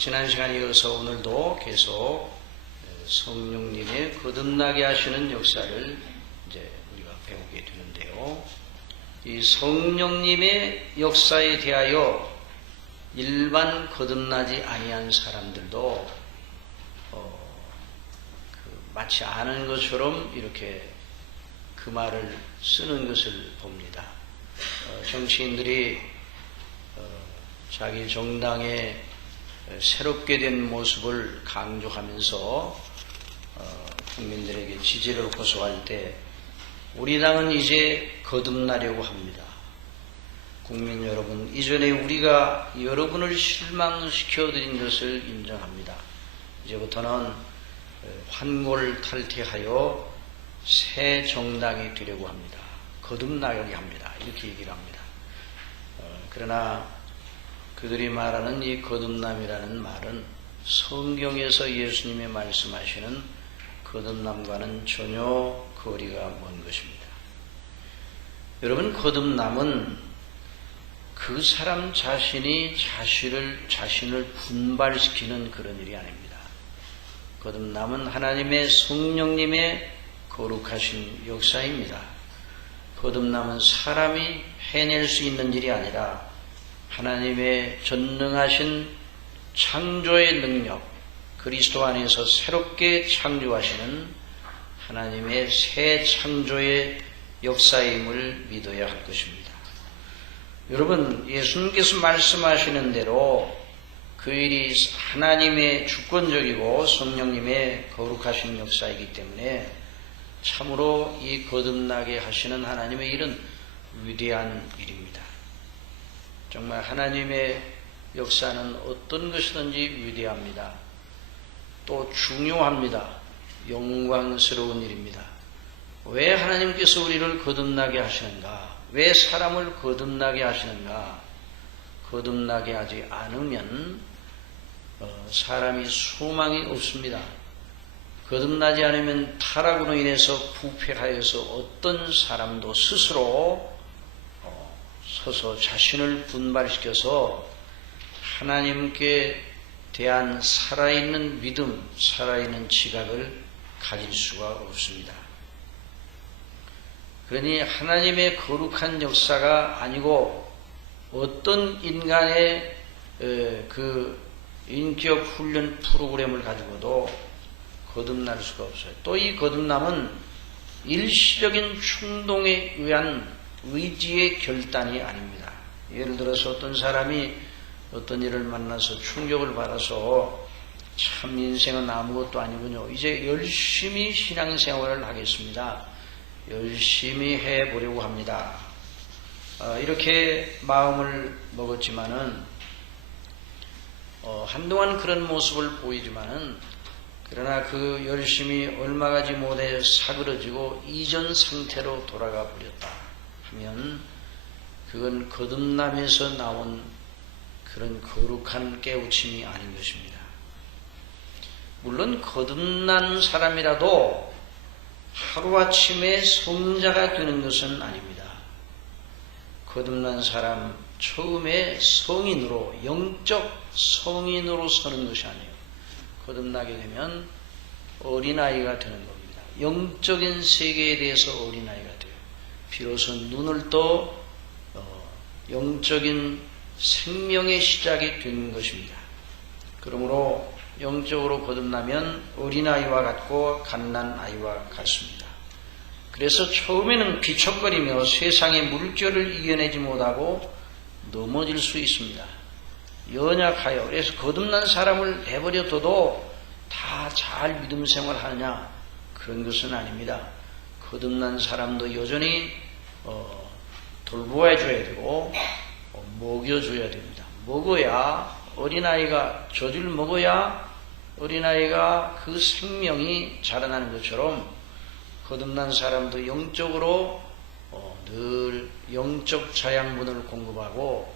지난 시간에 이어서 오늘도 계속 성령님의 거듭나게 하시는 역사를 이제 우리가 배우게 되는데요. 이 성령님의 역사에 대하여 일반 거듭나지 아니한 사람들도 마치 아는 것처럼 이렇게 그 말을 쓰는 것을 봅니다. 정치인들이 자기 정당의 새롭게 된 모습을 강조하면서 국민들에게 지지를 호소할 때 우리 당은 이제 거듭나려고 합니다. 국민 여러분, 이전에 우리가 여러분을 실망시켜드린 것을 인정합니다. 이제부터는 환골탈퇴하여 새 정당이 되려고 합니다. 거듭나게 합니다. 이렇게 얘기를 합니다. 그러나 그들이 말하는 이 거듭남이라는 말은 성경에서 예수님이 말씀하시는 거듭남과는 전혀 거리가 먼 것입니다. 여러분, 거듭남은 그 사람 자신이 자신을 분발시키는 그런 일이 아닙니다. 거듭남은 하나님의 성령님의 거룩하신 역사입니다. 거듭남은 사람이 해낼 수 있는 일이 아니라 하나님의 전능하신 창조의 능력, 그리스도 안에서 새롭게 창조하시는 하나님의 새 창조의 역사임을 믿어야 할 것입니다. 여러분, 예수님께서 말씀하시는 대로 그 일이 하나님의 주권적이고 성령님의 거룩하신 역사이기 때문에 참으로 이 거듭나게 하시는 하나님의 일은 위대한 일입니다. 정말 하나님의 역사는 어떤 것이든지 위대합니다. 또 중요합니다. 영광스러운 일입니다. 왜 하나님께서 우리를 거듭나게 하시는가? 왜 사람을 거듭나게 하시는가? 거듭나게 하지 않으면 사람이 소망이 없습니다. 거듭나지 않으면 타락으로 인해서 부패하여서 어떤 사람도 스스로 서서 자신을 분발시켜서 하나님께 대한 살아있는 믿음, 살아있는 지각을 가질 수가 없습니다. 그러니 하나님의 거룩한 역사가 아니고 어떤 인간의 그 인격 훈련 프로그램을 가지고도 거듭날 수가 없어요. 또 이 거듭남은 일시적인 충동에 의한 의지의 결단이 아닙니다. 예를 들어서 어떤 사람이 어떤 일을 만나서 충격을 받아서 참 인생은 아무것도 아니군요. 이제 열심히 신앙생활을 하겠습니다. 열심히 해보려고 합니다. 이렇게 마음을 먹었지만은 한동안 그런 모습을 보이지만은 그러나 그 열심히 얼마 가지 못해 사그러지고 이전 상태로 돌아가 버렸다 하면 그건 거듭남에서 나온 그런 거룩한 깨우침이 아닌 것입니다. 물론 거듭난 사람이라도 하루아침에 성자가 되는 것은 아닙니다. 거듭난 사람 처음에 성인으로, 영적 성인으로 서는 것이 아니에요. 거듭나게 되면 어린아이가 되는 겁니다. 영적인 세계에 대해서 어린아이가 돼요. 비로소 눈을 떠 영적인 생명의 시작이 되는 것입니다. 그러므로 영적으로 거듭나면 어린아이와 같고 갓난아이와 같습니다. 그래서 처음에는 비척거리며 세상의 물결을 이겨내지 못하고 넘어질 수 있습니다. 연약하여. 그래서 거듭난 사람을 내버려 둬도 다 잘 믿음 생활하느냐? 그런 것은 아닙니다. 거듭난 사람도 여전히 돌보아줘야 되고 먹여줘야 됩니다. 먹어야 어린아이가 젖을 먹어야 어린아이가 그 생명이 자라나는 것처럼 거듭난 사람도 영적으로 늘 영적 자양분을 공급하고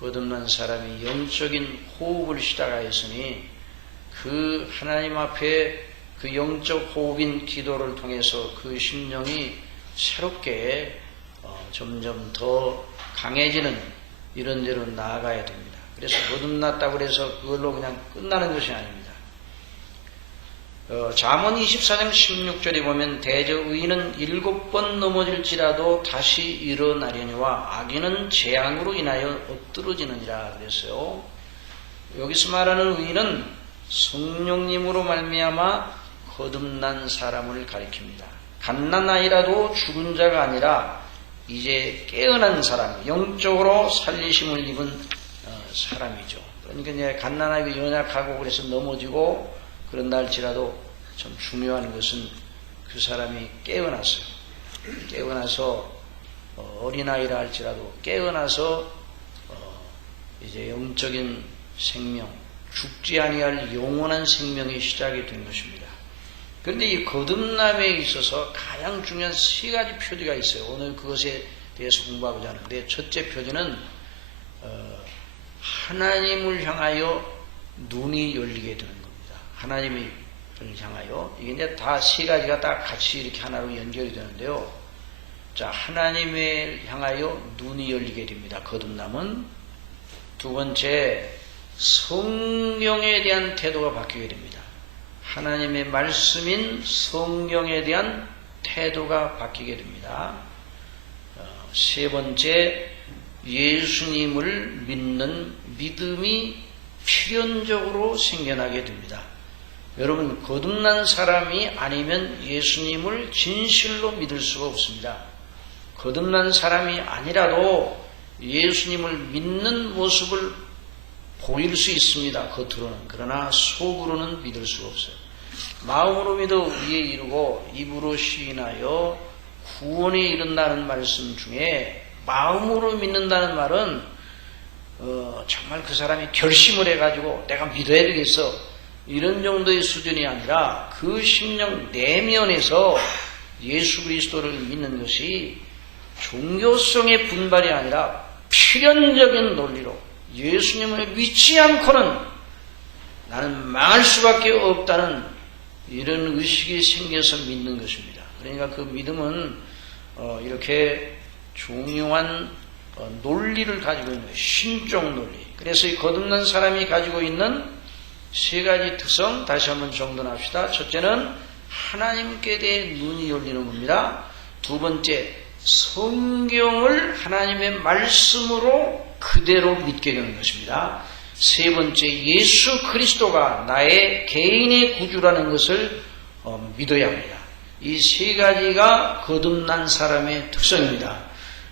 거듭난 사람이 영적인 호흡을 시작하였으니 그 하나님 앞에 그 영적 호흡인 기도를 통해서 그 심령이 새롭게 점점 더 강해지는 이런 데로 나아가야 됩니다. 그래서 거듭났다고 해서 그걸로 그냥 끝나는 것이 아닙니다. 잠언 24장 16절에 보면 대저 의인은 7번 넘어질지라도 다시 일어나려니와 악인은 재앙으로 인하여 엎드러지느니라 그랬어요. 여기서 말하는 의인은 성령님으로 말미암아 거듭난 사람을 가리킵니다. 갓난아이라도 죽은 자가 아니라 이제 깨어난 사람, 영적으로 살리심을 입은 사람이죠. 그러니까 이제 갓난아이가 연약하고 그래서 넘어지고 그런다 할지라도 참 중요한 것은 그 사람이 깨어났어요. 깨어나서 어린아이라 할지라도 깨어나서 이제 영적인 생명, 죽지 아니할 영원한 생명의 시작이 된 것입니다. 그런데 이 거듭남에 있어서 가장 중요한 3가지 표지가 있어요. 오늘 그것에 대해서 공부하고자 하는데, 첫째 표지는 하나님을 향하여 눈이 열리게 되는 겁니다. 하나님을 향하여. 이게 이제 다 3가지가 다 같이 이렇게 하나로 연결이 되는데요. 자, 하나님을 향하여 눈이 열리게 됩니다. 거듭남은. 두 번째, 성경에 대한 태도가 바뀌게 됩니다. 하나님의 말씀인 성경에 대한 태도가 바뀌게 됩니다. 세 번째, 예수님을 믿는 믿음이 필연적으로 생겨나게 됩니다. 여러분, 거듭난 사람이 아니면 예수님을 진실로 믿을 수가 없습니다. 거듭난 사람이 아니라도 예수님을 믿는 모습을 보일 수 있습니다. 겉으로는. 그러나 속으로는 믿을 수가 없어요. 마음으로 믿어 의에 이르고 입으로 시인하여 구원에 이른다는 말씀 중에 마음으로 믿는다는 말은 정말 그 사람이 결심을 해가지고 내가 믿어야 되겠어, 이런 정도의 수준이 아니라 그 심령 내면에서 예수 그리스도를 믿는 것이 종교성의 분발이 아니라 필연적인 논리로 예수님을 믿지 않고는 나는 망할 수밖에 없다는 이런 의식이 생겨서 믿는 것입니다. 그러니까 그 믿음은 이렇게 중요한 논리를 가지고 있는 거예요. 신적 논리. 그래서 이 거듭난 사람이 가지고 있는 3가지 특성, 다시 한번 정돈합시다. 첫째는 하나님께 대해 눈이 열리는 겁니다. 두 번째, 성경을 하나님의 말씀으로 그대로 믿게 되는 것입니다. 세 번째, 예수 그리스도가 나의 개인의 구주라는 것을 믿어야 합니다. 이 3가지가 거듭난 사람의 특성입니다.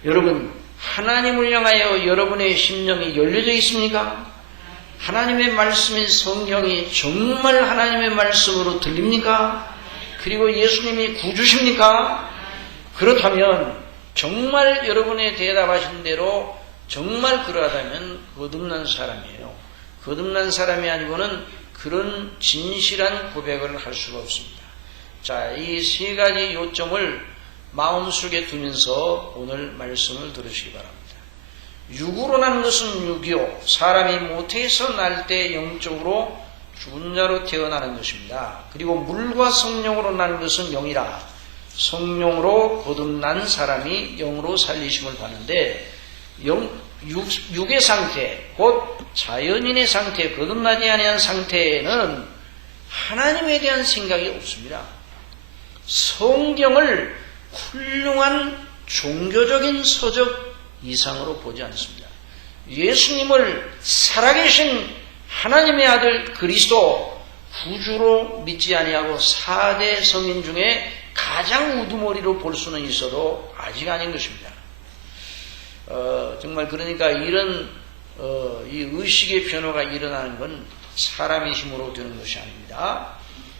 여러분, 하나님을 향하여 여러분의 심령이 열려져 있습니까? 하나님의 말씀인 성경이 정말 하나님의 말씀으로 들립니까? 그리고 예수님이 구주십니까? 그렇다면 정말 여러분의 대답하신 대로 정말 그러하다면 거듭난 사람이에요. 거듭난 사람이 아니고는 그런 진실한 고백을 할 수가 없습니다. 자, 이 3가지 요점을 마음속에 두면서 오늘 말씀을 들으시기 바랍니다. 육으로 난 것은 육이요, 사람이 모태에서 날 때 영적으로 죽은 자로 태어나는 것입니다. 그리고 물과 성령으로 난 것은 영이라, 성령으로 거듭난 사람이 영으로 살리심을 받는데, 육의 상태, 곧 자연인의 상태, 거듭나지 아니한 상태에는 하나님에 대한 생각이 없습니다. 성경을 훌륭한 종교적인 서적 이상으로 보지 않습니다. 예수님을 살아계신 하나님의 아들 그리스도 구주로 믿지 아니하고 4대 성인 중에 가장 우두머리로 볼 수는 있어도 아직 아닌 것입니다. 정말 그러니까 이런 이 의식의 변화가 일어나는 건 사람의 힘으로 되는 것이 아닙니다.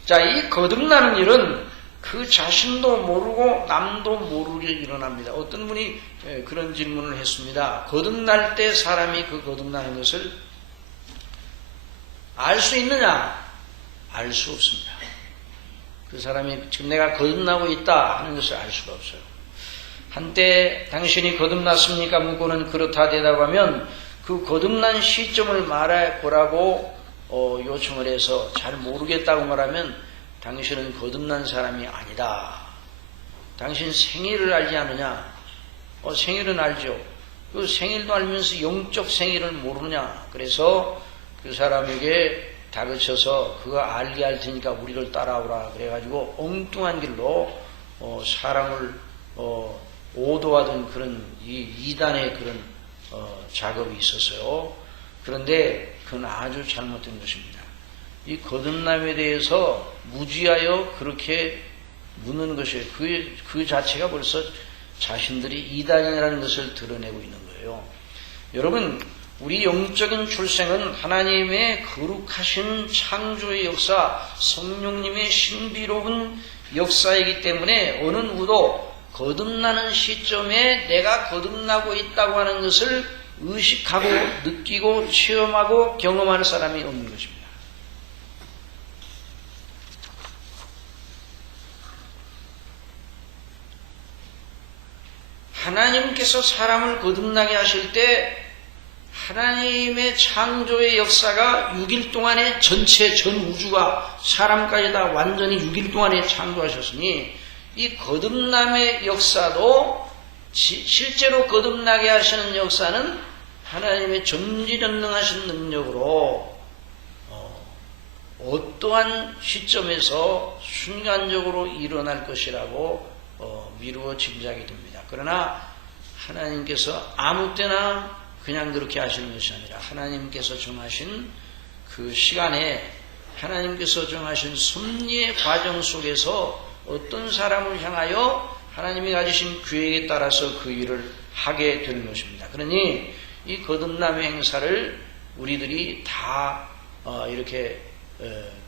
자, 이 거듭나는 일은 그 자신도 모르고 남도 모르게 일어납니다. 어떤 분이 그런 질문을 했습니다. 거듭날 때 사람이 그 거듭나는 것을 알 수 있느냐? 알 수 없습니다. 그 사람이 지금 내가 거듭나고 있다 하는 것을 알 수가 없어요. 한때 당신이 거듭났습니까? 묻고는 그렇다 대답하면 그 거듭난 시점을 말해보라고 요청을 해서 잘 모르겠다고 말하면 당신은 거듭난 사람이 아니다. 당신 생일을 알지 않느냐? 생일은 알죠. 그 생일도 알면서 영적 생일을 모르냐. 그래서 그 사람에게 다그쳐서 그거 알게 할 테니까 우리를 따라오라. 그래가지고 엉뚱한 길로 사람을 오도하던 그런 이단의 그런 작업이 있었어요. 그런데 그건 아주 잘못된 것입니다. 이 거듭남에 대해서 무지하여 그렇게 묻는 것이에요. 그 자체가 벌써 자신들이 이단이라는 것을 드러내고 있는 거예요. 여러분, 우리 영적인 출생은 하나님의 거룩하신 창조의 역사, 성령님의 신비로운 역사이기 때문에 어느 누구도 거듭나는 시점에 내가 거듭나고 있다고 하는 것을 의식하고 느끼고 체험하고 경험하는 사람이 없는 것입니다. 하나님께서 사람을 거듭나게 하실 때 하나님의 창조의 역사가 6일 동안에 전체 전 우주가 사람까지 다 완전히 6일 동안에 창조하셨으니 이 거듭남의 역사도 실제로 거듭나게 하시는 역사는 하나님의 전지전능하신 능력으로 어떠한 시점에서 순간적으로 일어날 것이라고 미루어 짐작이 됩니다. 그러나 하나님께서 아무 때나 그냥 그렇게 하시는 것이 아니라 하나님께서 정하신 그 시간에 하나님께서 정하신 섭리의 과정 속에서 어떤 사람을 향하여 하나님이 가지신 계획에 따라서 그 일을 하게 되는 것입니다. 그러니 이 거듭남의 행사를 우리들이 다 이렇게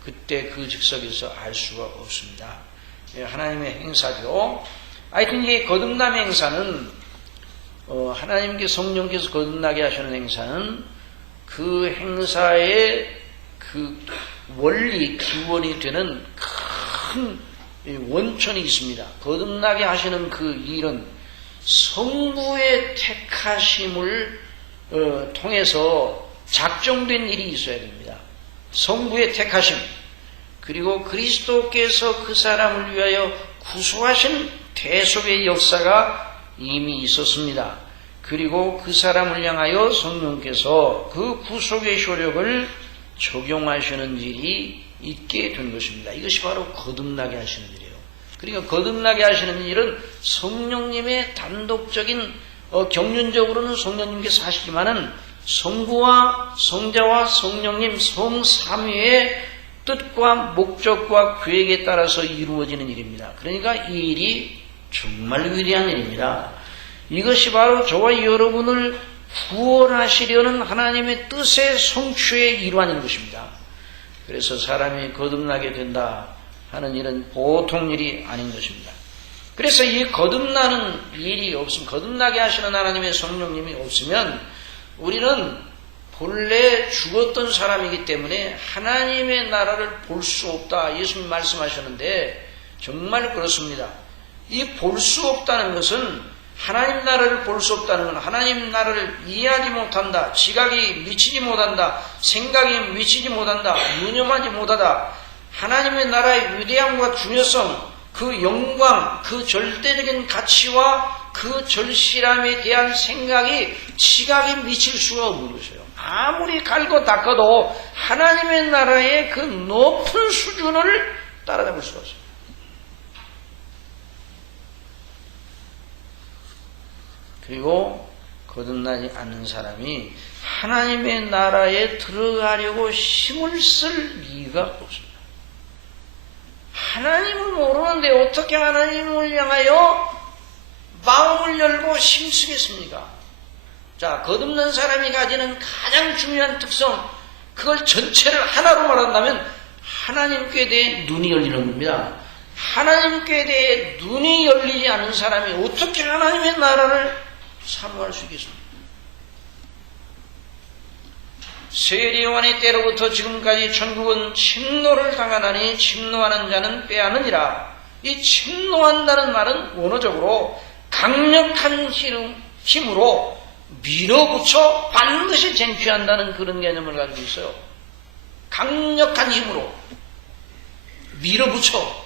그때 그 즉석에서 알 수가 없습니다. 하나님의 행사죠. 하여튼 이 거듭남의 행사는 하나님께 성령께서 거듭나게 하시는 행사는 그 행사의 그 원리 기원이 되는 큰 원천이 있습니다. 거듭나게 하시는 그 일은 성부의 택하심을 통해서 작정된 일이 있어야 됩니다. 성부의 택하심, 그리고 그리스도께서 그 사람을 위하여 구속하신 대속의 역사가 이미 있었습니다. 그리고 그 사람을 향하여 성령께서 그 구속의 효력을 적용하시는 일이 있게 된 것입니다. 이것이 바로 거듭나게 하시는 일이에요. 그러니까 거듭나게 하시는 일은 성령님의 단독적인 경륜적으로는 성령님께서 하시지만은 성부와 성자와 성령님 성삼위의 뜻과 목적과 계획에 따라서 이루어지는 일입니다. 그러니까 이 일이 정말 위대한 일입니다. 이것이 바로 저와 여러분을 구원하시려는 하나님의 뜻의 성취의 일환인 것입니다. 그래서 사람이 거듭나게 된다 하는 일은 보통 일이 아닌 것입니다. 그래서 이 거듭나는 일이 없으면, 거듭나게 하시는 하나님의 성령님이 없으면 우리는 본래 죽었던 사람이기 때문에 하나님의 나라를 볼 수 없다. 예수님 말씀하셨는데 정말 그렇습니다. 이 볼 수 없다는 것은 하나님 나라를 볼 수 없다는 건 하나님 나라를 이해하지 못한다. 지각이 미치지 못한다. 생각이 미치지 못한다. 유념하지 못하다. 하나님의 나라의 위대함과 중요성, 그 영광, 그 절대적인 가치와 그 절실함에 대한 생각이 지각이 미칠 수가 없는 것이에요. 아무리 갈고 닦아도 하나님의 나라의 그 높은 수준을 따라잡을 수가 없어요. 그리고 거듭나지 않는 사람이 하나님의 나라에 들어가려고 힘을 쓸 이유가 없습니다. 하나님을 모르는데 어떻게 하나님을 향하여 마음을 열고 힘쓰겠습니까? 자, 거듭난 사람이 가지는 가장 중요한 특성, 그걸 전체를 하나로 말한다면 하나님께 대해 눈이 열리는 겁니다. 하나님께 대해 눈이 열리지 않은 사람이 어떻게 하나님의 나라를 사모할 수 있겠습니까? 세례요한의 때로부터 지금까지 천국은 침노를 당하나니 침노하는 자는 빼앗느니라. 이 침노한다는 말은 원어적으로 강력한 힘으로 밀어붙여 반드시 쟁취한다는 그런 개념을 가지고 있어요. 강력한 힘으로 밀어붙여.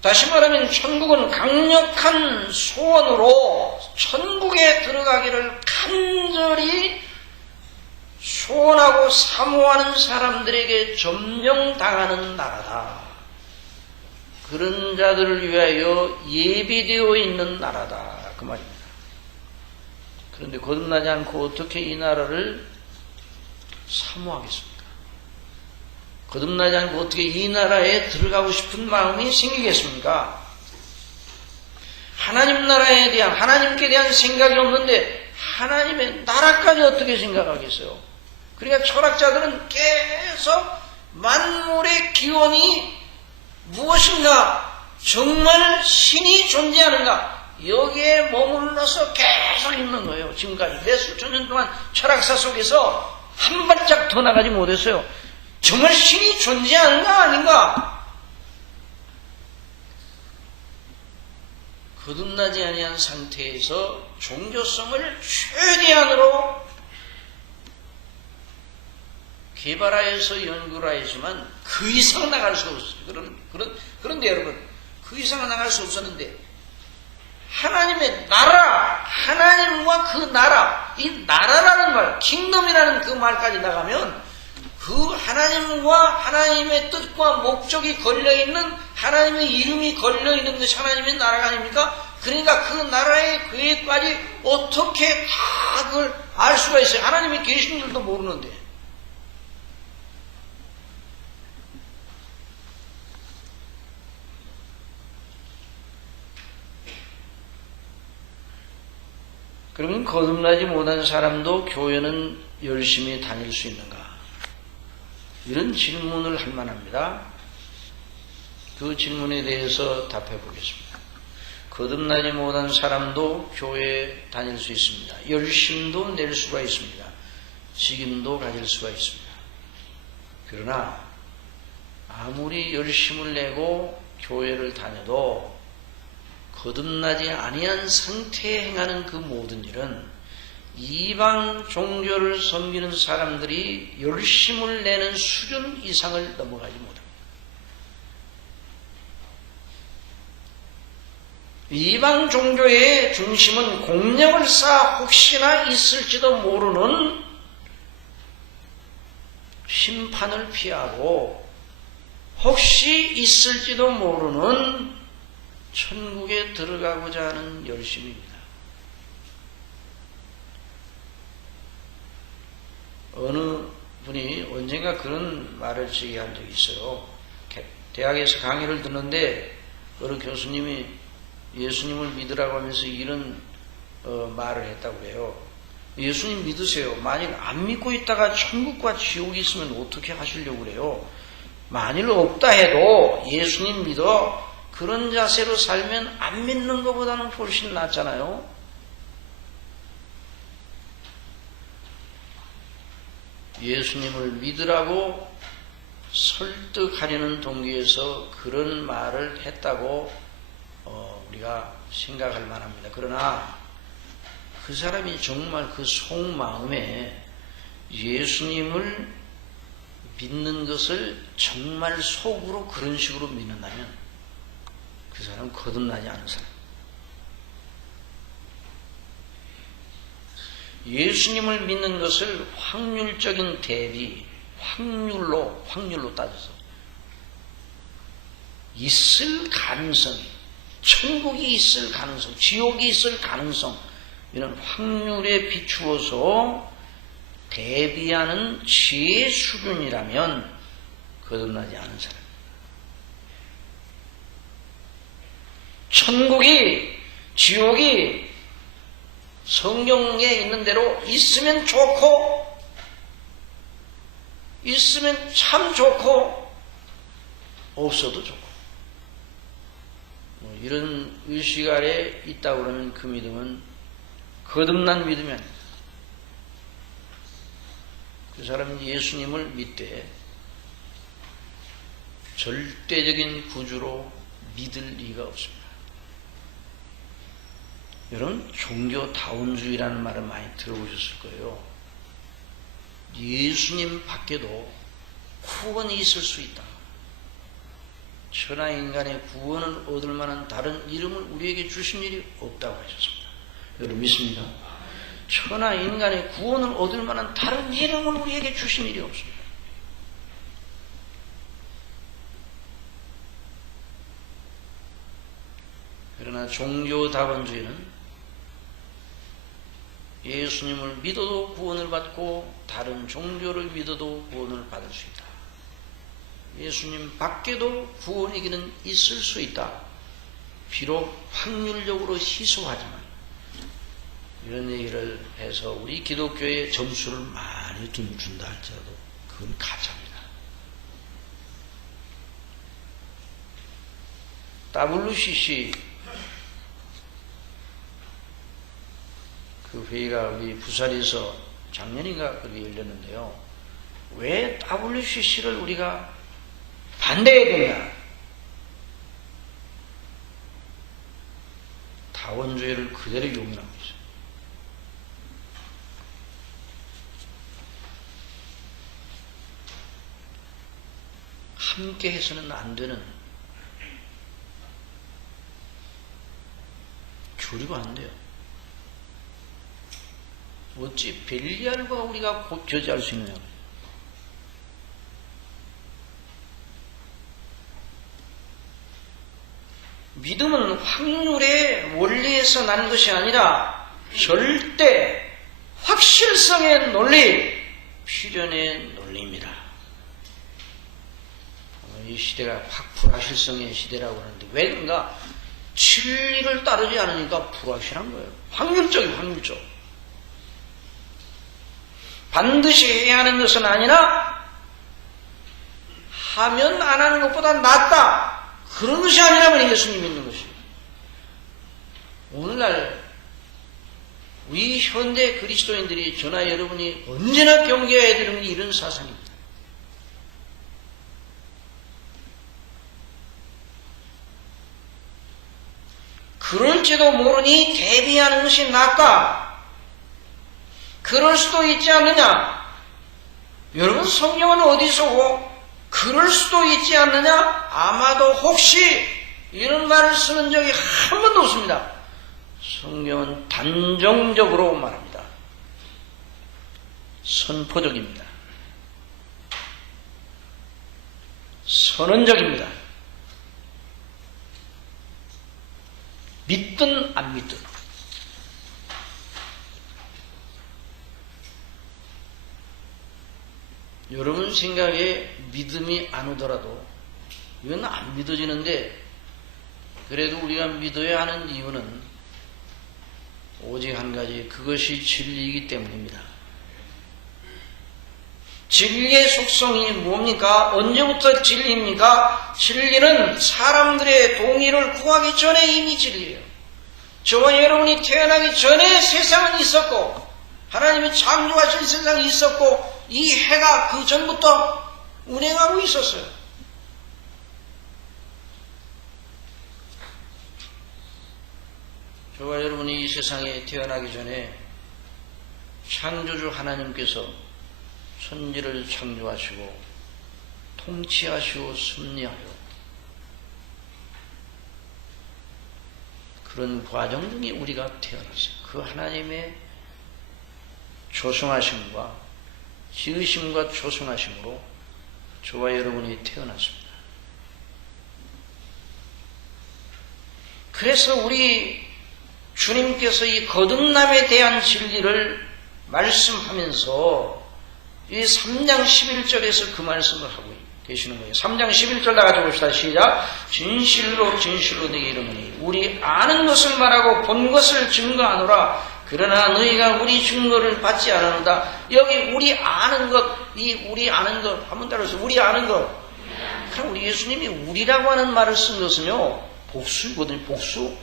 다시 말하면 천국은 강력한 소원으로 천국에 들어가기를 간절히 소원하고 사모하는 사람들에게 점령당하는 나라다. 그런 자들을 위하여 예비되어 있는 나라다. 그 말입니다. 그런데 거듭나지 않고 어떻게 이 나라를 사모하겠습니까? 거듭나지 않고 어떻게 이 나라에 들어가고 싶은 마음이 생기겠습니까? 하나님 나라에 대한, 하나님께 대한 생각이 없는데 하나님의 나라까지 어떻게 생각하겠어요? 그러니까 철학자들은 계속 만물의 기원이 무엇인가, 정말 신이 존재하는가, 여기에 머물러서 계속 읽는 거예요. 지금까지 몇 수천 년 동안 철학사 속에서 한 발짝 더 나가지 못했어요. 정말 신이 존재하는가 아닌가? 거듭나지 아니한 상태에서 종교성을 최대한으로 개발하여서 연구를 하였지만 그 이상 나갈 수 없어요. 그런데 여러분, 그 이상은 나갈 수 없었는데 하나님의 나라, 하나님과 그 나라, 이 나라라는 말, 킹덤이라는 그 말까지 나가면 그 하나님과 하나님의 뜻과 목적이 걸려있는, 하나님의 이름이 걸려있는 것이 하나님의 나라가 아닙니까? 그러니까 그 나라의 계획까지 어떻게 다 그걸 알 수가 있어요? 하나님이 계신 줄도 모르는데. 그러면 거듭나지 못한 사람도 교회는 열심히 다닐 수 있는가? 이런 질문을 할 만합니다. 그 질문에 대해서 답해 보겠습니다. 거듭나지 못한 사람도 교회에 다닐 수 있습니다. 열심도 낼 수가 있습니다. 직임도 가질 수가 있습니다. 그러나 아무리 열심을 내고 교회를 다녀도 거듭나지 아니한 상태에 행하는 그 모든 일은 이방 종교를 섬기는 사람들이 열심을 내는 수준 이상을 넘어가지 못합니다. 이방 종교의 중심은 공력을 쌓아 혹시나 있을지도 모르는 심판을 피하고 혹시 있을지도 모르는 천국에 들어가고자 하는 열심입니다. 어느 분이 언젠가 그런 말을 제기한 적이 있어요. 대학에서 강의를 듣는데 어느 교수님이 예수님을 믿으라고 하면서 이런 말을 했다고 해요. 예수님 믿으세요. 만일 안 믿고 있다가 천국과 지옥이 있으면 어떻게 하시려고 그래요? 만일 없다 해도 예수님 믿어 그런 자세로 살면 안 믿는 것보다는 훨씬 낫잖아요. 예수님을 믿으라고 설득하려는 동기에서 그런 말을 했다고 우리가 생각할 만합니다. 그러나 그 사람이 정말 그 속마음에 예수님을 믿는 것을 정말 속으로 그런 식으로 믿는다면 그 사람은 거듭나지 않은 사람. 예수님을 믿는 것을 확률적인 대비, 확률로 따져서 있을 가능성이, 천국이 있을 가능성, 지옥이 있을 가능성, 이런 확률에 비추어서 대비하는 지혜 수준이라면 거듭나지 않은 사람. 천국이, 지옥이 성경에 있는 대로 있으면 좋고, 있으면 참 좋고, 없어도 좋고. 이런 의식 아래 있다고 그러면 그 믿음은 거듭난 믿음이 아닙니다. 그 사람은 예수님을 믿되 절대적인 구주로 믿을 리가 없습니다. 여러분, 종교다운주의라는 말을 많이 들어보셨을 거예요. 예수님 밖에도 구원이 있을 수 있다. 천하 인간의 구원을 얻을 만한 다른 이름을 우리에게 주신 일이 없다고 하셨습니다. 여러분 믿습니까? 천하 인간의 구원을 얻을 만한 다른 이름을 우리에게 주신 일이 없습니다. 그러나 종교다원주의는 예수님을 믿어도 구원을 받고 다른 종교를 믿어도 구원을 받을 수 있다. 예수님 밖에도 구원의 길은 있을 수 있다. 비록 확률적으로 희소하지만 이런 얘기를 해서 우리 기독교에 점수를 많이 준다 할지라도 그건 가짜입니다. WCC 그 회의가 우리 부산에서 작년인가 그렇게 열렸는데요. 왜 WCC를 우리가 반대해야 되냐? 다원주의를 그대로 용인하고 있어요. 함께 해서는 안 되는 교류가 안 돼요. 어찌 벨리알과 우리가 교제할 수 있느냐? 믿음은 확률의 원리에서 난 것이 아니라 절대 확실성의 논리, 필연의 논리입니다. 이 시대가 불확실성의 시대라고 하는데 왜 그런가? 진리를 따르지 않으니까 불확실한 거예요. 확률적. 반드시 해야 하는 것은 아니라 하면 안 하는 것보다 낫다. 그런 것이 아니라면 예수님 믿는 것이에요. 오늘날 우리 현대 그리스도인들이 저나 여러분이 언제나 경계해야 되는 게 이런 사상입니다. 그럴지도 모르니 대비하는 것이 낫다. 그럴 수도 있지 않느냐? 여러분 성경은 어디서 오고 그럴 수도 있지 않느냐? 아마도 혹시 이런 말을 쓰는 적이 한 번도 없습니다. 성경은 단정적으로 말합니다. 선포적입니다. 선언적입니다. 믿든 안 믿든. 여러분 생각에 믿음이 안 오더라도 이건 안 믿어지는데 그래도 우리가 믿어야 하는 이유는 오직 한 가지, 그것이 진리이기 때문입니다. 진리의 속성이 뭡니까? 언제부터 진리입니까? 진리는 사람들의 동의를 구하기 전에 이미 진리예요. 저와 여러분이 태어나기 전에 세상은 있었고 하나님이 창조하신 세상이 있었고 이 해가 그 전부터 운행하고 있었어요. 저와 여러분이 이 세상에 태어나기 전에 창조주 하나님께서 천지를 창조하시고 통치하시고 섭리하여 그런 과정 중에 우리가 태어났어요. 그 하나님의 조성하심과 지으심과 조성하심으로 저와 여러분이 태어났습니다. 그래서 우리 주님께서 이 거듭남에 대한 진리를 말씀하면서 이 3장 11절에서 그 말씀을 하고 계시는 거예요. 3장 11절 나가지고 봅시다. 시작. 진실로 내게 이르노니 우리 아는 것을 말하고 본 것을 증거하노라. 그러나 너희가 우리 증거를 받지 않았노라. 여기 우리 아는 것, 우리 아는 것 한번 따라서 우리 아는 것. 그럼 우리 예수님이 우리라고 하는 말을 쓴 것은요 복수거든요. 복수.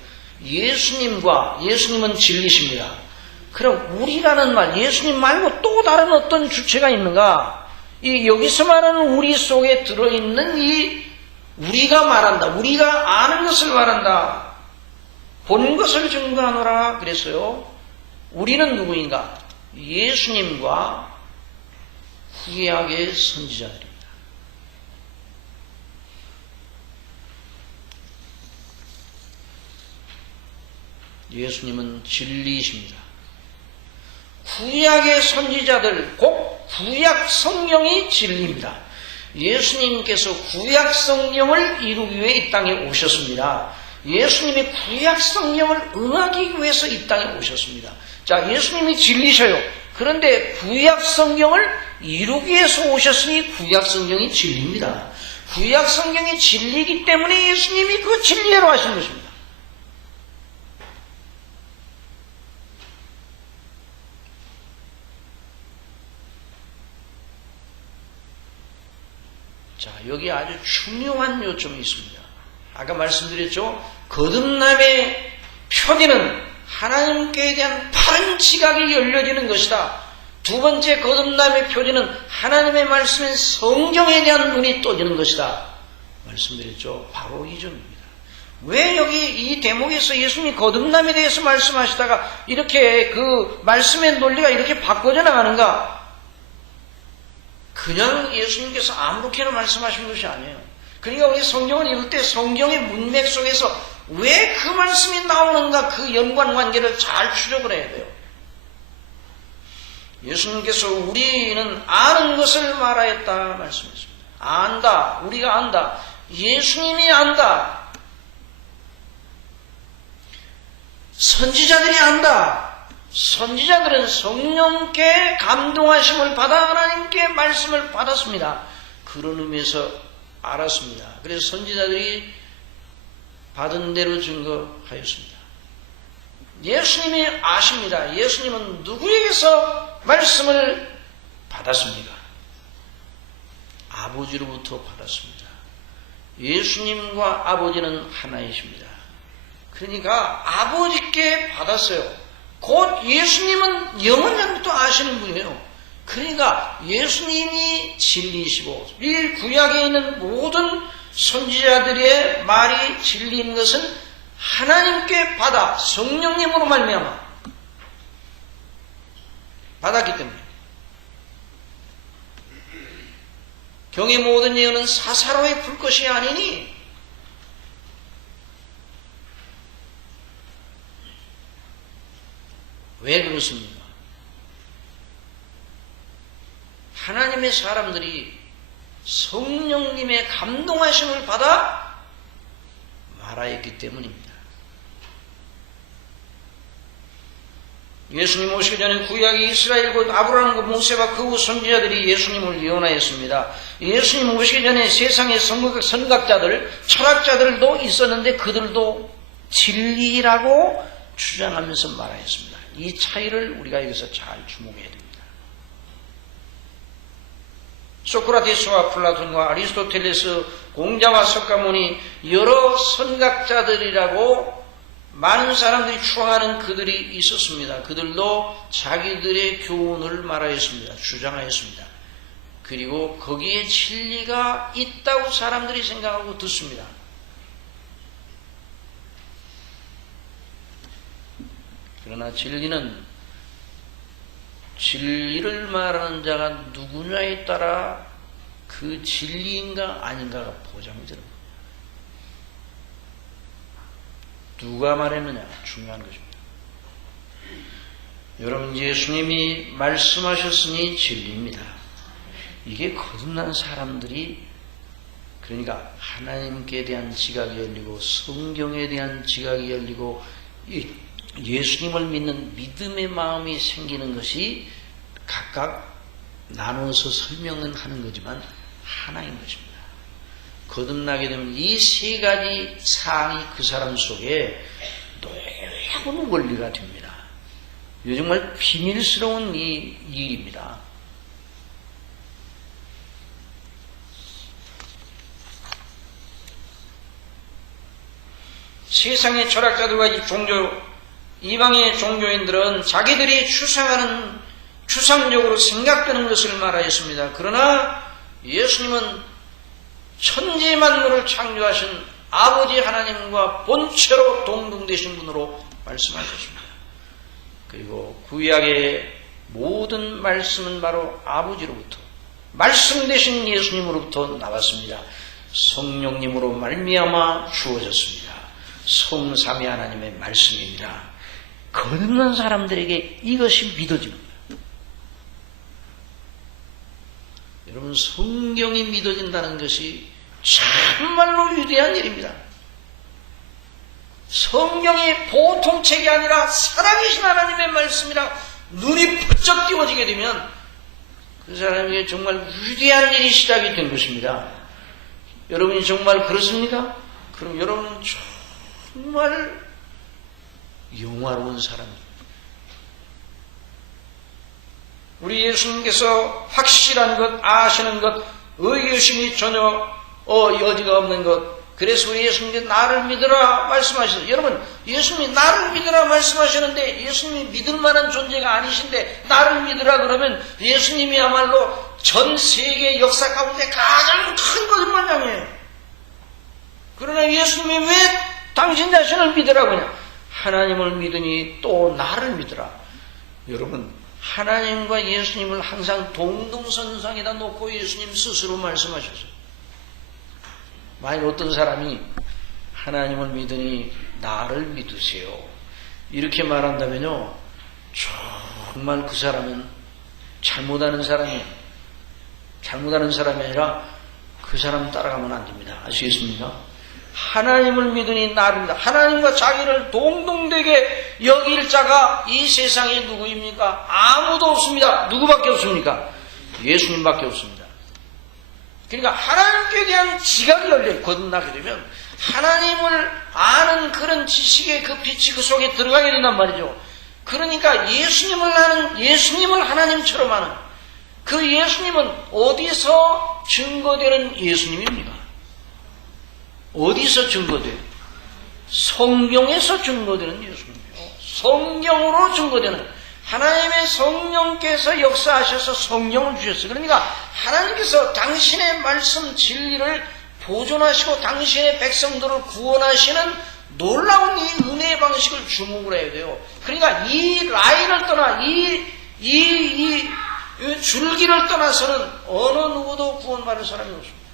예수님은 진리십니다. 그럼 우리라는 말, 예수님 말고 또 다른 어떤 주체가 있는가? 여기서 말하는 우리 속에 들어있는 우리가 말한다. 우리가 아는 것을 말한다. 본 것을 증거하노라 그랬어요. 우리는 누구인가? 예수님과 구약의 선지자들입니다. 예수님은 진리이십니다. 구약의 선지자들, 곧 구약 성경이 진리입니다. 예수님께서 구약 성경을 이루기 위해 이 땅에 오셨습니다. 예수님이 구약 성경을 응하기 위해서 이 땅에 오셨습니다. 자, 예수님이 진리셔요. 그런데 구약 성경을 이루기 위해서 오셨으니 구약 성경이 진리입니다. 구약 성경이 진리이기 때문에 예수님이 그 진리로 하신 것입니다. 자, 여기 아주 중요한 요점이 있습니다. 아까 말씀드렸죠? 거듭남의 표지는 하나님께 대한 바른 지각이 열려지는 것이다. 두 번째 거듭남의 표지는 하나님의 말씀인 성경에 대한 눈이 떠지는 것이다. 말씀드렸죠? 바로 이 점입니다. 왜 여기 이 대목에서 예수님이 거듭남에 대해서 말씀하시다가 이렇게 그 말씀의 논리가 이렇게 바꿔져 나가는가? 그냥 예수님께서 아무렇게나 말씀하신 것이 아니에요. 그러니까 우리 성경을 읽을 때 성경의 문맥 속에서 왜 그 말씀이 나오는가 그 연관관계를 잘 추적을 해야 돼요. 예수님께서 우리는 아는 것을 말하였다 말씀했습니다. 안다. 우리가 안다. 예수님이 안다. 선지자들이 안다. 선지자들은 성령께 감동하심을 받아 하나님께 말씀을 받았습니다. 그런 의미에서 알았습니다. 그래서 선지자들이 받은 대로 증거하였습니다. 예수님이 아십니다. 예수님은 누구에게서 말씀을 받았습니까? 아버지로부터 받았습니다. 예수님과 아버지는 하나이십니다. 그러니까 아버지께 받았어요. 곧 예수님은 영원전부터 아시는 분이에요. 그러니까 예수님이 진리이시고 이 구약에 있는 모든 선지자들의 말이 진리인 것은 하나님께 받아 성령님으로 말미암아 받았기 때문에 경의 모든 예언은 사사로이 풀 것이 아니니 왜 그렇습니까? 하나님의 사람들이 성령님의 감동하심을 받아 말하였기 때문입니다. 예수님 오시기 전에 구약의 이스라엘 곧 아브라함과 모세와 그 후 선지자들이 예수님을 예언하였습니다. 예수님 오시기 전에 세상의 선각자들, 철학자들도 있었는데 그들도 진리라고 주장하면서 말하였습니다. 이 차이를 우리가 여기서 잘 주목해야 됩니다. 소크라테스와 플라톤과 아리스토텔레스, 공자와 석가모니 여러 선각자들이라고 많은 사람들이 추앙하는 그들이 있었습니다. 그들도 자기들의 교훈을 말하였습니다. 주장하였습니다. 그리고 거기에 진리가 있다고 사람들이 생각하고 듣습니다. 그러나 진리를 말하는 자가 누구냐에 따라 그 진리인가 아닌가가 보장이 되는 겁니다. 누가 말했느냐 중요한 것입니다. 여러분 예수님이 말씀하셨으니 진리입니다. 이게 거듭난 사람들이 그러니까 하나님께 대한 지각이 열리고 성경에 대한 지각이 열리고 예수님을 믿는 믿음의 마음이 생기는 것이 각각 나눠서 설명은 하는 거지만 하나인 것입니다. 거듭나게 되면 이 세 가지 사항이 그 사람 속에 놀라운 원리가 됩니다. 이거 정말 비밀스러운 이 일입니다. 세상의 철학자들과 이방의 종교인들은 자기들이 추상하는 추상적으로 생각되는 것을 말하였습니다. 그러나 예수님은 천지 만물을 창조하신 아버지 하나님과 본체로 동등되신 분으로 말씀하셨습니다. 그리고 구약의 모든 말씀은 바로 아버지로부터 말씀 되신 예수님으로부터 나왔습니다. 성령님으로 말미암아 주어졌습니다. 성삼위 하나님의 말씀입니다. 거듭난 사람들에게 이것이 믿어집니다. 여러분, 성경이 믿어진다는 것이 정말로 위대한 일입니다. 성경이 보통 책이 아니라 살아계신 하나님의 말씀이라 눈이 번쩍 띄워지게 되면 그 사람에게 정말 위대한 일이 시작이 된 것입니다. 여러분이 정말 그렇습니까? 그럼 여러분은 정말 영화로운 사람입니다. 우리 예수님께서 확실한 것, 아시는 것, 의구심이 전혀 여지가 없는 것, 그래서 우리 예수님께 나를 믿으라 말씀하셨어요. 여러분, 예수님이 나를 믿으라 말씀하시는데 예수님이 믿을 만한 존재가 아니신데 나를 믿으라 그러면 예수님이야말로 전 세계 역사 가운데 가장 큰 거짓말장이에요. 그러나 예수님이 왜 당신 자신을 믿으라고 하냐? 하나님을 믿으니 또 나를 믿으라. 여러분, 하나님과 예수님을 항상 동등선상에다 놓고 예수님 스스로 말씀하셨어요. 만일 어떤 사람이 하나님을 믿으니 나를 믿으세요, 이렇게 말한다면요, 정말 그 사람은 잘못하는 사람이에요. 잘못하는 사람이 아니라 그 사람 따라가면 안 됩니다. 아시겠습니까? 하나님을 믿으니 나를 믿다. 하나님과 자기를 동등되게 여길 자가 이 세상에 누구입니까? 아무도 없습니다. 누구밖에 없습니까? 예수님밖에 없습니다. 그러니까 하나님께 대한 지각이 열려요. 거듭나게 되면 하나님을 아는 그런 지식의 그 빛이 그 속에 들어가게 된단 말이죠. 그러니까 예수님을 하나님처럼 아는 그 예수님은 어디서 증거되는 예수님입니까? 어디서 증거돼요? 성경에서 증거되는 예수님이에요. 성경으로 증거되는, 하나님의 성령께서 역사하셔서 성령을 주셨어요. 그러니까 하나님께서 당신의 말씀 진리를 보존하시고 당신의 백성들을 구원하시는 놀라운 이 은혜의 방식을 주목을 해야 돼요. 그러니까 이 라인을 떠나 이 줄기를 떠나서는 어느 누구도 구원받을 사람이 없습니다.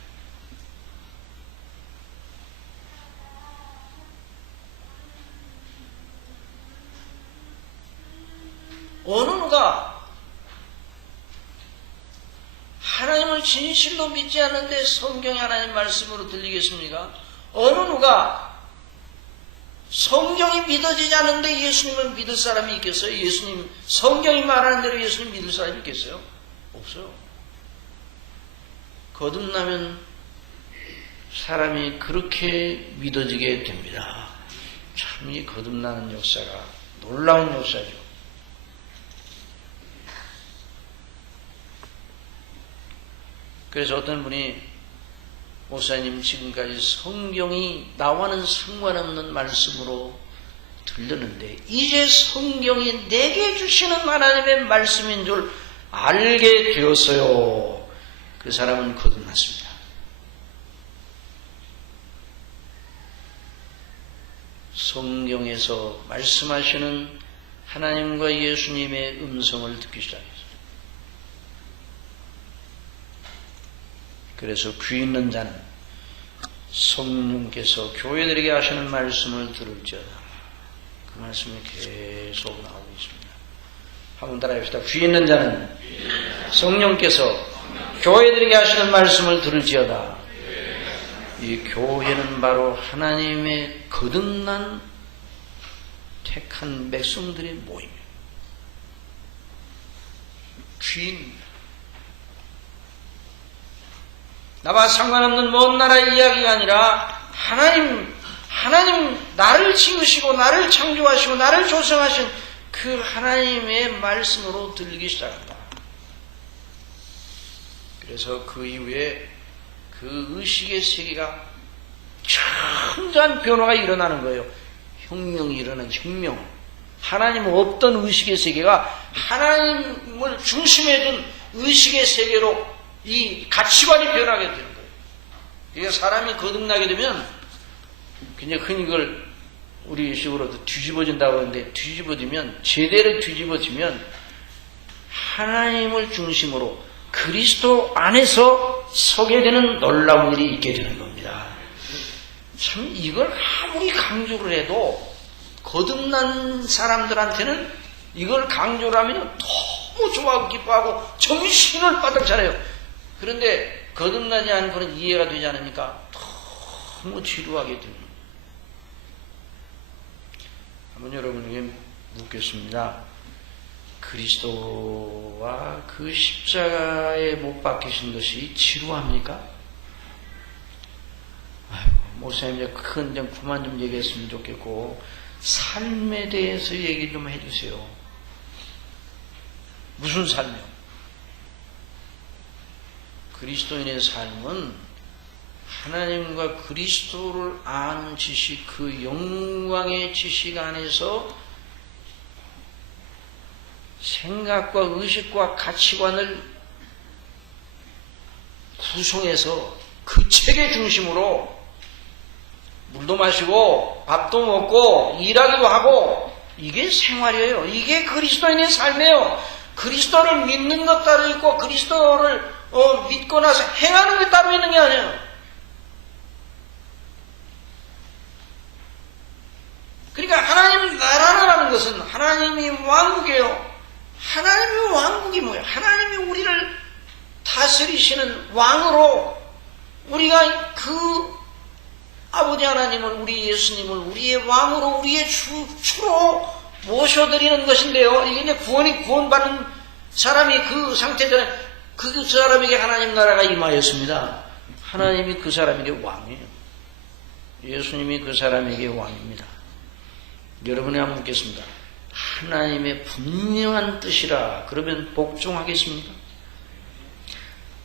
어느 누가 하나님을 진실로 믿지 않는데 성경이 하나님 말씀으로 들리겠습니까? 어느 누가 성경이 믿어지지 않는데 예수님을 믿을 사람이 있겠어요? 예수님, 성경이 말하는 대로 예수님 믿을 사람이 있겠어요? 없어요. 거듭나면 사람이 그렇게 믿어지게 됩니다. 참, 이 거듭나는 역사가 놀라운 역사죠. 그래서 어떤 분이, 목사님, 지금까지 성경이 나와는 상관없는 말씀으로 들렸는데 이제 성경이 내게 주시는 하나님의 말씀인 줄 알게 되었어요. 그 사람은 거듭났습니다. 성경에서 말씀하시는 하나님과 예수님의 음성을 듣기 시작했어요. 그래서 귀 있는 자는 성령께서 교회들에게 하시는 말씀을 들을지어다. 그 말씀이 계속 나오고 있습니다. 한번 따라합시다. 귀 있는 자는 성령께서 교회들에게 하시는 말씀을 들을지어다. 이 교회는 바로 하나님의 거듭난 택한 백성들의 모임이에요. 귀인, 나와 상관없는 먼 나라의 이야기가 아니라 하나님 나를 지으시고 나를 창조하시고 나를 조성하신 그 하나님의 말씀으로 들리기 시작한다. 그래서 그 이후에 그 의식의 세계가 천대한 변화가 일어나는 거예요. 혁명이 일어나는 혁명. 하나님 없던 의식의 세계가 하나님을 중심에 둔 의식의 세계로 이 가치관이 변하게 되는 거예요. 이게 사람이 거듭나게 되면 그냥 흔히 이걸 우리 식으로도 뒤집어진다고 하는데, 뒤집어지면, 제대로 뒤집어지면 하나님을 중심으로 그리스도 안에서 서게 되는 놀라운 일이 있게 되는 겁니다. 참 이걸 아무리 강조를 해도 거듭난 사람들한테는 이걸 강조를 하면 너무 좋아하고 기뻐하고 정신을 바짝 차려요. 그런데 거듭나지 않은 분은 이해가 되지 않으니까 너무 지루하게 됩니다. 한번 여러분에게 묻겠습니다. 그리스도와 그 십자가에 못 박히신 것이 지루합니까? 아이고, 목사님 이제 큰 좀 그만 좀 얘기했으면 좋겠고 삶에 대해서 얘기 좀 해주세요. 무슨 삶이요? 그리스도인의 삶은 하나님과 그리스도를 아는 지식, 그 영광의 지식 안에서 생각과 의식과 가치관을 구성해서 그 책의 중심으로 물도 마시고 밥도 먹고 일하기도 하고 이게 생활이에요. 이게 그리스도인의 삶이에요. 그리스도를 믿는 것 따로 있고 그리스도를 믿고 나서 행하는 게 따로 있는 게 아니에요. 그러니까 하나님 나라라는 것은 하나님이 왕국이에요. 하나님의 왕국이 뭐예요? 하나님이 우리를 다스리시는 왕으로 우리가 그 아버지 하나님을, 우리 예수님을 우리의 왕으로, 우리의 주로 모셔드리는 것인데요. 이게 이제 구원받는 사람이 그 상태잖아요. 그 사람에게 하나님 나라가 임하였습니다. 하나님이 그 사람에게 왕이에요. 예수님이 그 사람에게 왕입니다. 여러분이 한번 묻겠습니다. 하나님의 분명한 뜻이라 그러면 복종하겠습니까?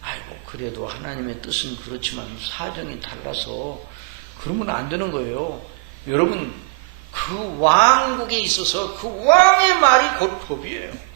아이고, 그래도 하나님의 뜻은 그렇지만 사정이 달라서 그러면 안 되는 거예요. 여러분, 그 왕국에 있어서 그 왕의 말이 곧 법이에요.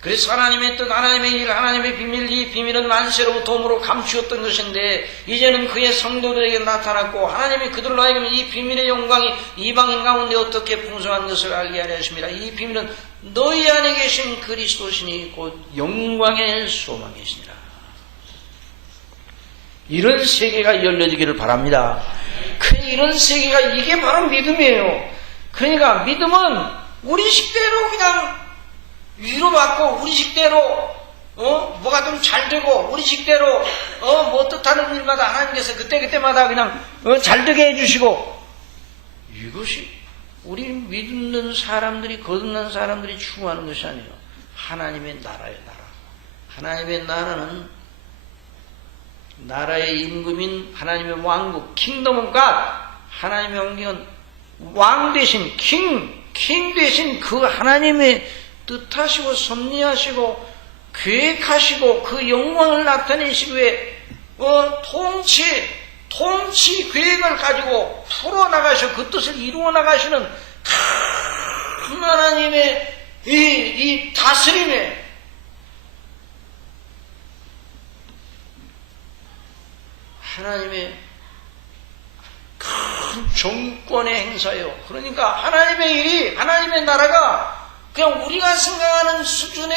그래서 하나님의 뜻, 하나님의 일, 하나님의 비밀, 이 비밀은 만세로 덤으로 감추었던 것인데 이제는 그의 성도들에게 나타났고 하나님이 그들로 하여금 이 비밀의 영광이 이방인 가운데 어떻게 풍성한 것을 알게 하려 하십니다. 이 비밀은 너희 안에 계신 그리스도시니 곧 영광의 소망이시니라. 이런 세계가 열려지기를 바랍니다. 이런 세계가 이게 바로 믿음이에요. 그러니까 믿음은 우리 식대로 그냥 위로받고 우리 식대로 뭐가 좀 잘 되고 우리 식대로 뭐 뜻하는 일마다 하나님께서 그때마다 그냥 잘 되게 해주시고 이것이 우리 믿는 사람들이 거듭난 사람들이 추구하는 것이 아니에요. 하나님의 나라의 나라. 하나님의 나라는 나라의 임금인 하나님의 왕국 킹덤 갓 하나님의 왕국은 왕 대신 킹 대신 그 하나님의 뜻하시고 섭리하시고 계획하시고 그 영광을 나타내시기 위해 통치 계획을 가지고 풀어나가시고 그 뜻을 이루어 나가시는 큰 하나님의 이 다스림에 하나님의 큰 정권의 행사예요. 그러니까 하나님의 일이 하나님의 나라가 그냥 우리가 생각하는 수준의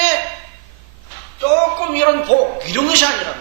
조금 이런 복 이런 것이 아니라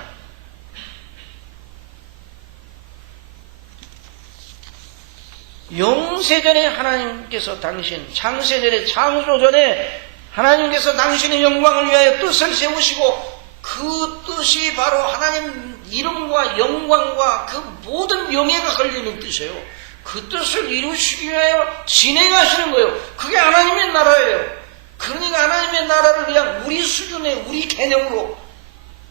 영세전에 하나님께서 당신 창세전에 창조전에 하나님께서 당신의 영광을 위하여 뜻을 세우시고 그 뜻이 바로 하나님 이름과 영광과 그 모든 명예가 걸리는 뜻이에요. 그 뜻을 이루시기 위하여 진행하시는 거예요. 그게 하나님의 나라예요. 그러니까 하나님의 나라를 그냥 우리 수준의 우리 개념으로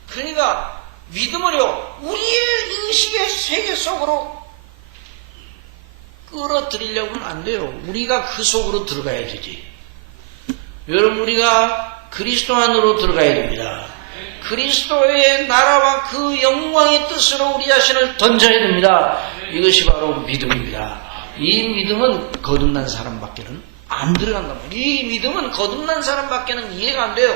그러니까 믿음을요 우리의 인식의 세계 속으로 끌어들이려고는 안 돼요. 우리가 그 속으로 들어가야 되지. 여러분 우리가 그리스도 안으로 들어가야 됩니다. 그리스도의 나라와 그 영광의 뜻으로 우리 자신을 던져야 됩니다. 이것이 바로 믿음입니다. 이 믿음은 거듭난 사람밖에는 안 들어간다. 이 믿음은 거듭난 사람밖에는 이해가 안 돼요.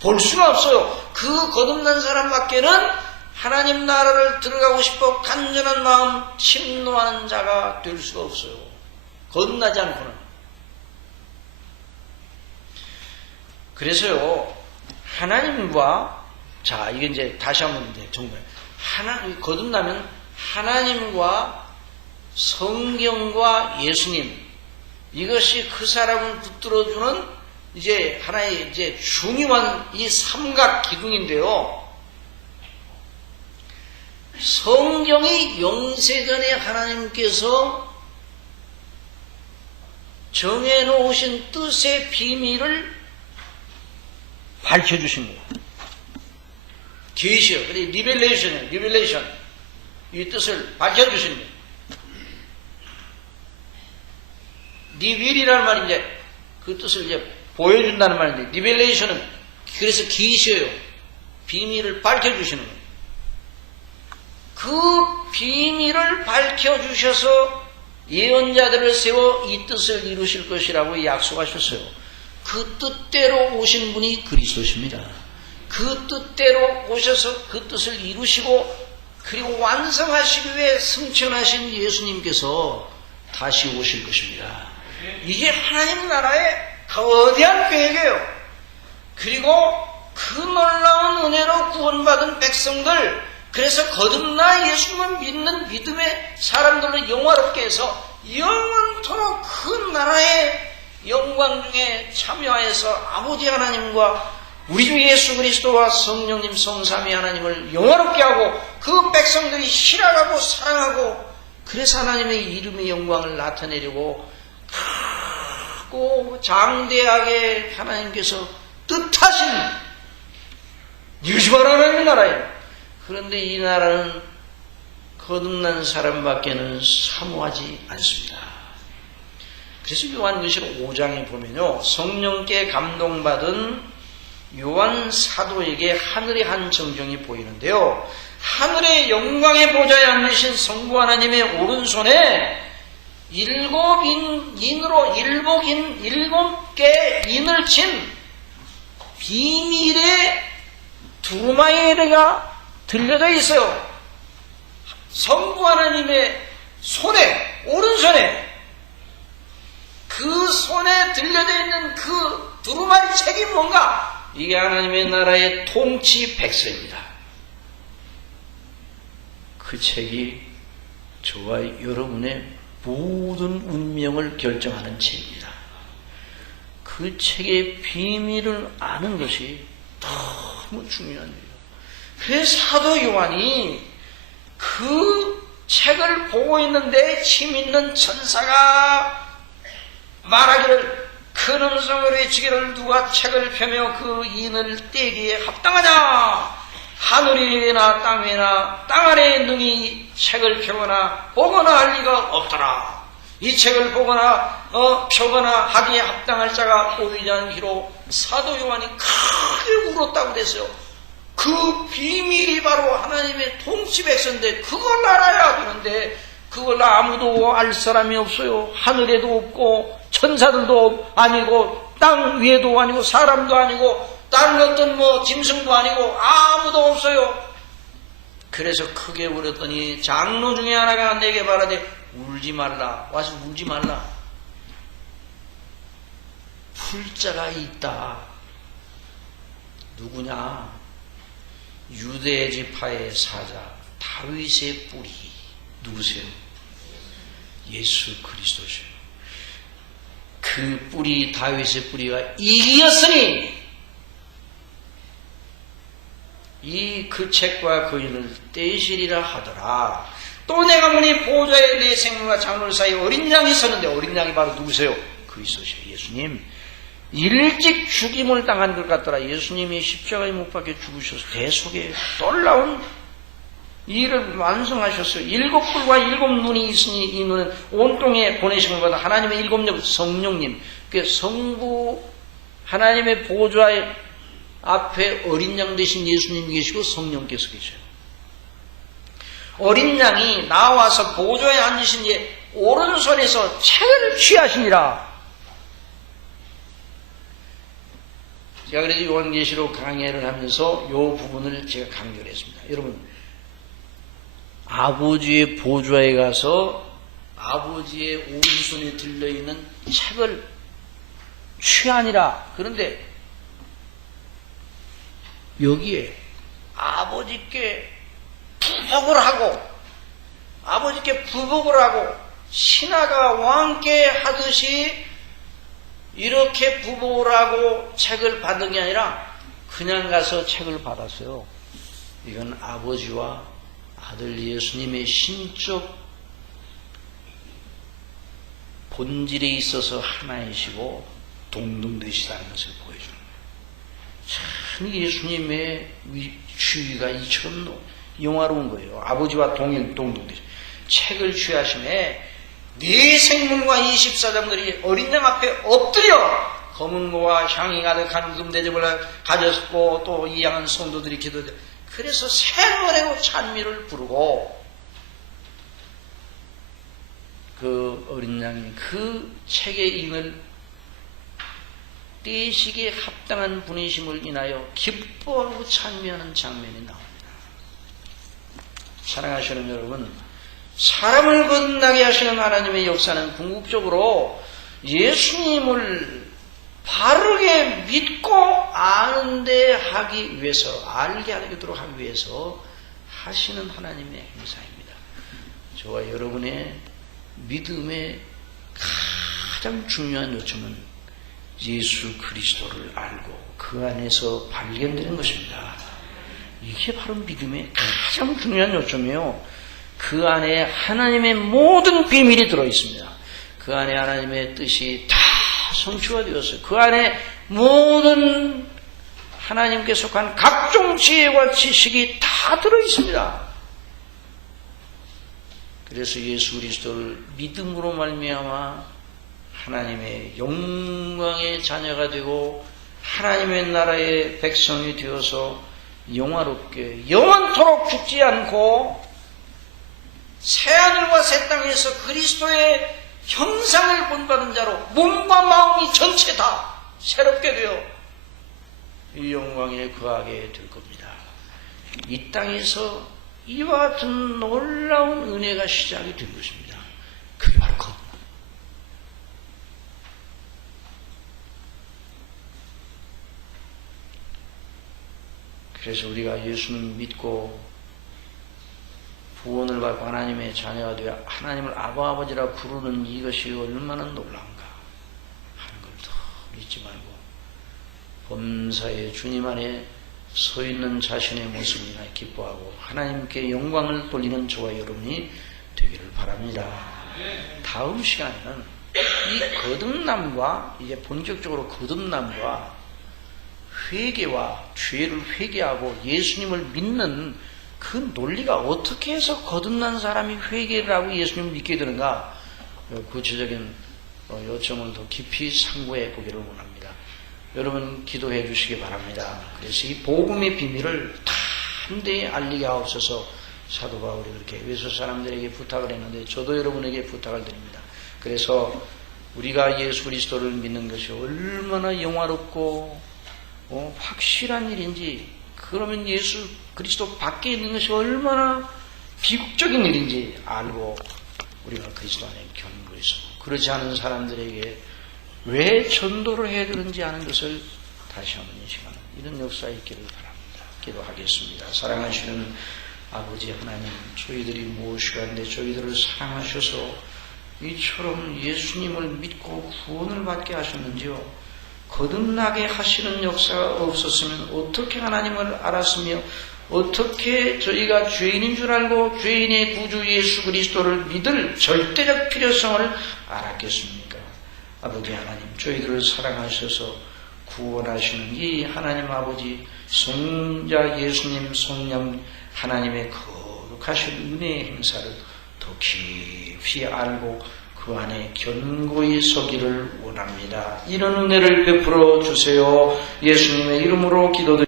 볼 수가 없어요. 그 거듭난 사람밖에는 하나님 나라를 들어가고 싶어 간절한 마음 침노하는 자가 될 수가 없어요. 거듭나지 않고는. 그래서요 하나님과 자 이게 이제 다시 한번 정말 거듭나면 하나님과 성경과 예수님, 이것이 그 사람을 붙들어주는 이제 하나의 이제 중요한 이 삼각 기둥인데요. 성경이 영세전에 하나님께서 정해놓으신 뜻의 비밀을 밝혀주신 거예요. 계시요. 리벨레이션이에요. 리벨레이션. 이 뜻을 밝혀주신 거예요. 리빌이라는 말이 이제 그 뜻을 이제 보여준다는 말인데, 리벨레이션은 그래서 계시요. 비밀을 밝혀주시는 거예요. 그 비밀을 밝혀주셔서 예언자들을 세워 이 뜻을 이루실 것이라고 약속하셨어요. 그 뜻대로 오신 분이 그리스도십니다. 그 뜻대로 오셔서 그 뜻을 이루시고 그리고 완성하시기 위해 승천하신 예수님께서 다시 오실 것입니다. 이게 하나님 나라의 거대한 계획이에요. 그리고 그 놀라운 은혜로 구원받은 백성들, 그래서 거듭나 예수님을 믿는 믿음의 사람들을 영화롭게 해서 영원토록 그 나라의 영광 중에 참여하여서 아버지 하나님과 우리 주 예수 그리스도와 성령님 성삼위 하나님을 영화롭게 하고 그 백성들이 실화하고 사랑하고 그래서 하나님의 이름의 영광을 나타내려고 크고 장대하게 하나님께서 뜻하신 이것이 바로 하나님의 나라예요. 그런데 이 나라는 거듭난 사람밖에는 사모하지 않습니다. 그래서 요한계시록 5장에 보면요, 성령께 감동받은 요한 사도에게 하늘의 한 정경이 보이는데요, 하늘의 영광의 보좌에 앉으신 성부 하나님의 오른손에 일곱 개 인을 친 비밀의 두루마리가 들려져 있어요. 성부 하나님의 손에, 오른손에, 그 손에 들려져 있는 그 두루마리 책이 뭔가? 이게 하나님의 나라의 통치 백서입니다. 그 책이 저와 여러분의 모든 운명을 결정하는 책입니다. 그 책의 비밀을 아는 것이 너무 중요한 일이에요. 그래서 사도 요한이 그 책을 보고 있는데 침 있는 천사가 말하기를 큰 음성으로 외치기를 누가 책을 펴며 그 인을 떼기에 합당하냐? 하늘이나 땅이나 땅 아래에 능히 책을 펴거나 보거나 할 리가 없더라. 이 책을 보거나 펴거나 하기에 합당할 자가 보이지 않기로 사도 요한이 크게 울었다고 그랬어요. 그 비밀이 바로 하나님의 통치 백성인데 그걸 알아야 되는데 그걸 아무도 알 사람이 없어요. 하늘에도 없고 천사들도 아니고 땅 위에도 아니고 사람도 아니고 다른 어떤 짐승도 아니고 아무도 없어요. 그래서 크게 울었더니 장로 중에 하나가 내게 말하되 울지 말라. 와서 울지 말라. 풀자가 있다. 누구냐? 유대 지파의 사자 다윗의 뿌리. 누구세요? 예수 그리스도세요. 그 뿌리, 다윗의 뿌리가 이겼으니 이 그 책과 그 인을 떼시리라 하더라. 또 내가 보니 보좌에 내 생명과 장로를 사이에 어린 양이 있었는데 어린 양이 바로 누구세요? 그리스도시요. 예수님. 일찍 죽임을 당한 것 같더라. 예수님이 십자가에 못 박혀 죽으셔서 계속에 놀라운 일을 완성하셨어요. 일곱 뿔과 일곱 눈이 있으니 이 눈은 온통에 보내신 것보다 하나님의 일곱 영 성령님, 그 성부 하나님의 보좌의 앞에 어린 양 되신 예수님이 계시고 성령께서 계셔요. 어린 양이 나와서 보좌에 앉으신 이에 오른손에서 책을 취하시니라. 제가 그래서 요한계시록 강해를 하면서 이 부분을 제가 강조를 했습니다. 여러분, 아버지의 보좌에 가서 아버지의 오른손에 들려있는 책을 취하니라. 그런데 여기에 아버지께 부복을 하고 신하가 왕께 하듯이 이렇게 부보라고 책을 받은 게 아니라 그냥 가서 책을 받았어요. 이건 아버지와 아들 예수님의 신적 본질에 있어서 하나이시고 동등되시다는 것을 보여주는 거예요. 참 예수님의 주의가 이처럼 영화로운 거예요. 아버지와 동등되시. 책을 취하심에 네 생물과 24장들이 어린 양 앞에 엎드려 검은고와 향이 가득한 금대접을 가졌고 또 이 양은 성도들이 기도해. 그래서 새노래로 찬미를 부르고 그 어린 양이 그 책의 인을 떼시기에 합당한 분이심을 인하여 기뻐하고 찬미하는 장면이 나옵니다. 사랑하시는 여러분, 사람을 거듭나게 하시는 하나님의 역사는 궁극적으로 예수님을 바르게 믿고 아는데 하기 위해서, 알게 하도록 하기 위해서 하시는 하나님의 행사입니다. 저와 여러분의 믿음의 가장 중요한 요점은 예수 그리스도를 알고 그 안에서 발견되는 것입니다. 이게 바로 믿음의 가장 중요한 요점이에요. 그 안에 하나님의 모든 비밀이 들어있습니다. 그 안에 하나님의 뜻이 다 성취가 되었어요. 그 안에 모든 하나님께 속한 각종 지혜와 지식이 다 들어있습니다. 그래서 예수 그리스도를 믿음으로 말미암아 하나님의 영광의 자녀가 되고 하나님의 나라의 백성이 되어서 영화롭게 영원토록 죽지 않고 새하늘과 새 땅에서 그리스도의 형상을 본받은 자로 몸과 마음이 전체 다 새롭게 되어 이 영광에 거하게 될 겁니다. 이 땅에서 이와 같은 놀라운 은혜가 시작이 된 것입니다. 그게 바로 것. 그래서 우리가 예수님 믿고 구원을 받고 하나님의 자녀가 되어 하나님을 아버지라 부르는 이것이 얼마나 놀라운가 하는 걸 더 잊지 말고 범사에 주님 안에 서 있는 자신의 모습이나 기뻐하고 하나님께 영광을 돌리는 저와 여러분이 되기를 바랍니다. 다음 시간에는 이 거듭남과 이제 본격적으로 거듭남과 회개와 죄를 회개하고 예수님을 믿는 그 논리가 어떻게 해서 거듭난 사람이 회개를 하고 예수님을 믿게 되는가, 구체적인 요점을 더 깊이 상고해 보기를 원합니다. 여러분 기도해 주시기 바랍니다. 그래서 이 복음의 비밀을 담대히 알리게 하옵소서. 사도 바울이 그렇게 에베소 사람들에게 부탁을 했는데 저도 여러분에게 부탁을 드립니다. 그래서 우리가 예수 그리스도를 믿는 것이 얼마나 영화롭고 확실한 일인지, 그러면 예수 그리스도 밖에 있는 것이 얼마나 비극적인 일인지 알고 우리가 그리스도 안에 견고해서 그렇지 않은 사람들에게 왜 전도를 해야 되는지 아는 것을 다시 한번 이 시간 이런 역사에 있기를 바랍니다. 기도하겠습니다. 사랑하시는 아버지 하나님, 저희들이 무엇이간데 저희들을 사랑하셔서 이처럼 예수님을 믿고 구원을 받게 하셨는지요. 거듭나게 하시는 역사가 없었으면 어떻게 하나님을 알았으며 어떻게 저희가 죄인인 줄 알고 죄인의 구주 예수 그리스도를 믿을 절대적 필요성을 알았겠습니까? 아버지 하나님, 저희들을 사랑하셔서 구원하시는 이 하나님 아버지 성자 예수님 성령 하나님의 거룩하신 은혜의 행사를 더 깊이 알고 그 안에 견고히 서기를 원합니다. 이런 은혜를 베풀어 주세요. 예수님의 이름으로 기도드립니다.